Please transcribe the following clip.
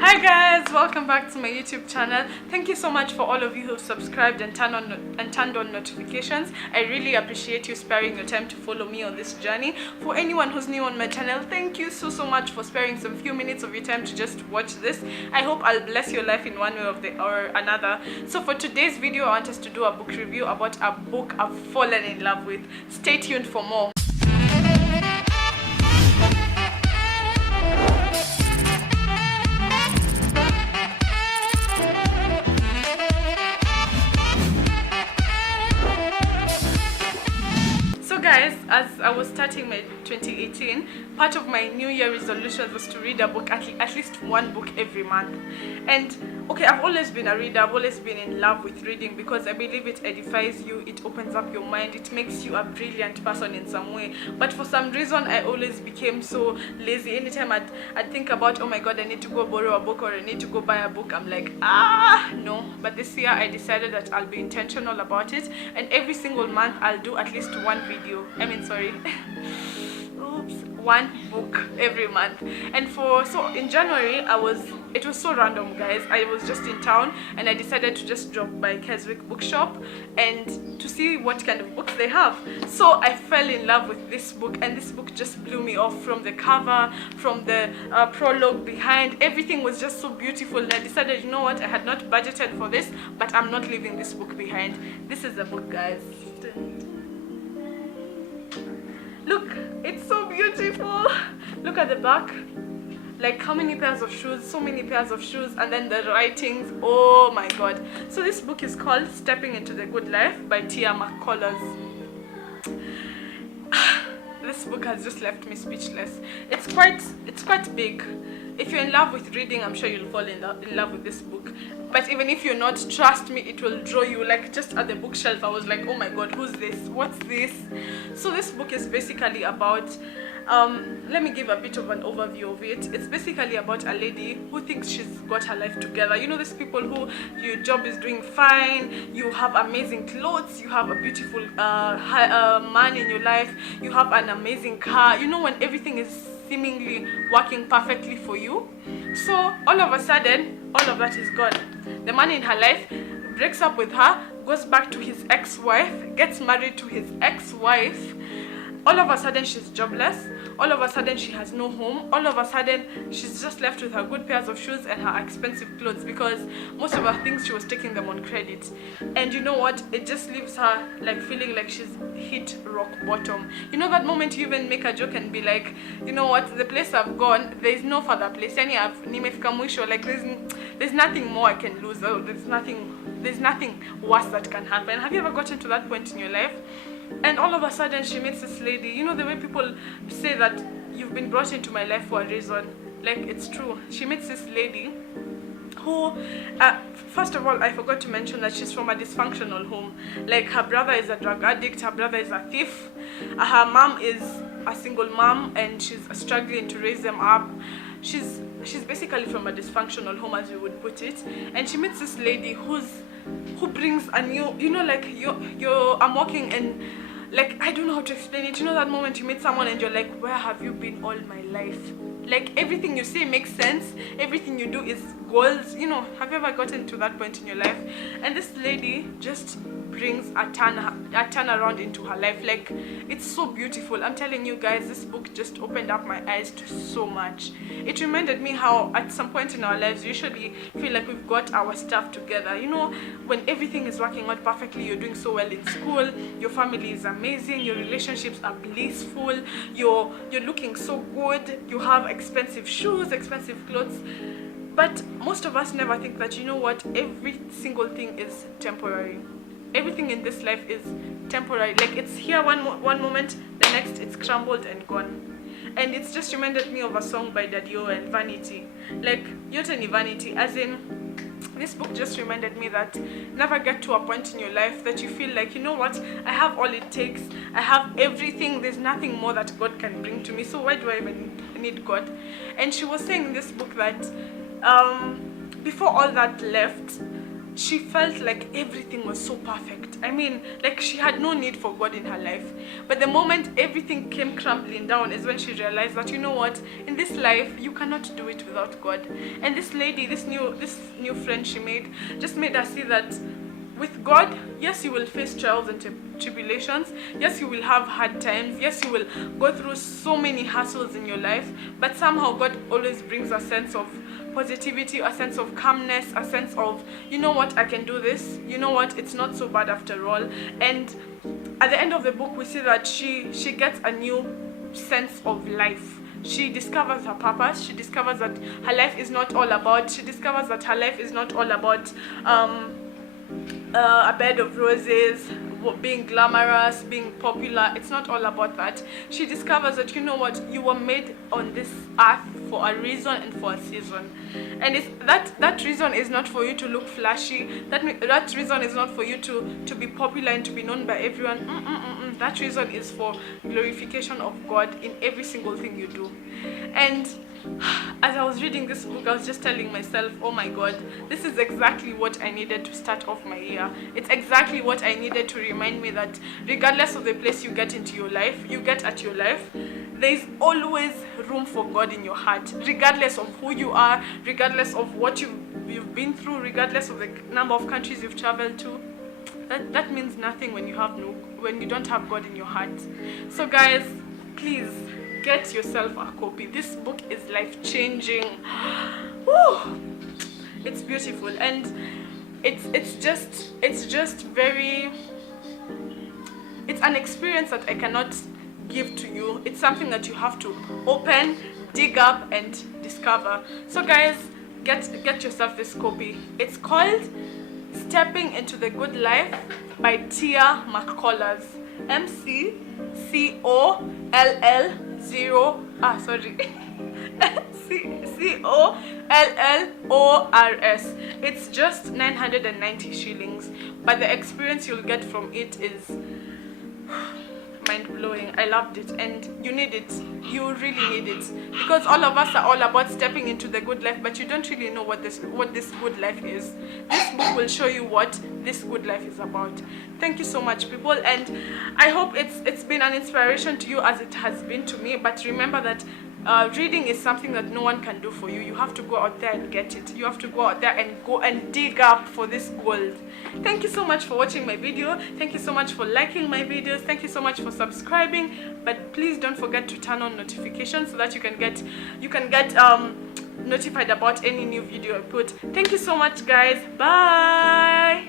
Hi guys, welcome back to my YouTube channel. Thank you so much for all of you who've subscribed and turned on notifications. I really appreciate you sparing your time to follow me on this journey. For anyone who's new on my channel, thank you so much for sparing some few minutes of your time to just watch this. I hope I'll bless your life in one way or another. So for today's video, I want us to do a book review about a book I've fallen in love with. Stay tuned for more. Guys, as I was starting my 2018, part of my New Year resolutions was to read a book, at least one book every month. And okay, I've always been a reader. I've always been in love with reading because I believe it edifies you, it opens up your mind, it makes you a brilliant person in some way. But for some reason, I always became so lazy. Anytime I'd think about, oh my god, I need to go borrow a book or I need to go buy a book, I'm like, no. But this year I decided that I'll be intentional about it, and every single month I'll do at least one video. One book every month. And so in January it was so random, guys. I was just in town and I decided to just drop by Keswick bookshop and to see what kind of books they have. So I fell in love with this book, and this book just blew me off. From the cover, from the prologue behind, everything was just so beautiful, and I decided, you know what, I had not budgeted for this, but I'm not leaving this book behind. This is the book, guys. Look, it's so beautiful. Look at the back. Like, how many pairs of shoes? So many pairs of shoes. And then the writings. Oh my god. So this book is called Stepping into the Good Life by Tia McCullers. This book has just left me speechless. It's quite big. If you're in love with reading, I'm sure you'll fall in love with this book. But even if you're not, trust me, it will draw you. Like, just at the bookshelf, I was like, oh my god, who's this? What's this? So this book is basically about, let me give a bit of an overview of it. It's basically about a lady who thinks she's got her life together. You know, these people who your job is doing fine, you have amazing clothes, you have a beautiful man in your life, you have an amazing car. You know, when everything is seemingly working perfectly for you. So all of a sudden, all of that is gone. The man in her life breaks up with her, goes back to his ex-wife, gets married to his ex-wife. All of a sudden she's jobless. All of a sudden she has no home. All of a sudden she's just left with her good pairs of shoes and her expensive clothes, because most of her things she was taking them on credit. And you know what? It just leaves her like feeling like she's hit rock bottom. You know that moment you even make a joke and be like, you know what? The place I've gone, there's no further place. Nimefika mwisho. Like there's nothing more I can lose. There's nothing worse that can happen. Have you ever gotten to that point in your life? And all of a sudden she meets this lady. You know the way people say that you've been brought into my life for a reason. Like, it's true. She meets this lady who, first of all, I forgot to mention that she's from a dysfunctional home. Like, her brother is a drug addict, her brother is a thief, her mom is a single mom and she's struggling to raise them up. She's basically from a dysfunctional home, as we would put it. And she meets this lady who brings a new, you know, like I'm walking and like, I don't know how to explain it. You know that moment you meet someone and you're like, where have you been all my life? Like, everything you say makes sense, everything you do is goals. You know, have you ever gotten to that point in your life? And this lady just brings a turn around into her life. Like, it's so beautiful. I'm telling you guys, this book just opened up my eyes to so much. It reminded me how at some point in our lives we usually feel like we've got our stuff together. You know, when everything is working out perfectly, you're doing so well in school, your family is amazing, your relationships are blissful, you're looking so good, you have expensive shoes, expensive clothes. But most of us never think that, you know what, every single thing is temporary. Everything in this life is temporary. Like, it's here one moment, the next it's crumbled and gone. And it's just reminded me of a song by Daddy-O and Vanity. Like, yote ni vanity, as in, this book just reminded me that never get to a point in your life that you feel like, you know what, I have all it takes, I have everything, there's nothing more that God can bring to me, so why do I even need God? And she was saying in this book that before all that left, she felt like everything was so perfect. I mean, like she had no need for God in her life. But the moment everything came crumbling down is when she realized that, you know what, in this life you cannot do it without God. And this lady, this new friend she made, just made her see that with God, yes, you will face trials and tribulations. Yes, you will have hard times. Yes, you will go through so many hassles in your life. But somehow God always brings a sense of positivity, a sense of calmness, a sense of, you know what, I can do this. You know what, it's not so bad after all. And at the end of the book, we see that she gets a new sense of life. She discovers her purpose. She discovers that her life is not all about, a bed of roses, being glamorous, being popular. It's not all about that. She discovers that, you know what, you were made on this earth for a reason and for a season. And it's that reason is not for you to look flashy. That reason is not for you to be popular and to be known by everyone. That reason is for glorification of God in every single thing you do. And as I was reading this book, I was just telling myself, oh my God, this is exactly what I needed to start off my year. It's exactly what I needed to remind me that regardless of the place you get at your life, there is always room for God in your heart, regardless of who you are, regardless of what you've been through, regardless of the number of countries you've traveled to. That means nothing when you don't have God in your heart. So guys, please get yourself a copy. This book is life-changing. Woo! It's beautiful, and it's an experience that I cannot give to you. It's something that you have to open, dig up, and discover. So guys, get yourself this copy. It's called Stepping into the Good Life by Tia McCollars. COLLORS. It's just 990 shillings, but the experience you'll get from it is mind-blowing. I loved it, and you need it. You really need it, because all of us are all about stepping into the good life, but you don't really know what this good life is. This book will show you what this good life is about. Thank you so much, people, and I hope it's been an inspiration to you as it has been to me. But remember that reading is something that no one can do for you. You have to go out there and get it. You have to go out there and go and dig up for this gold. Thank you so much for watching my video. Thank you so much for liking my videos. Thank you so much for subscribing. But please don't forget to turn on notifications so that you can get notified about any new video I put. Thank you so much, guys. Bye.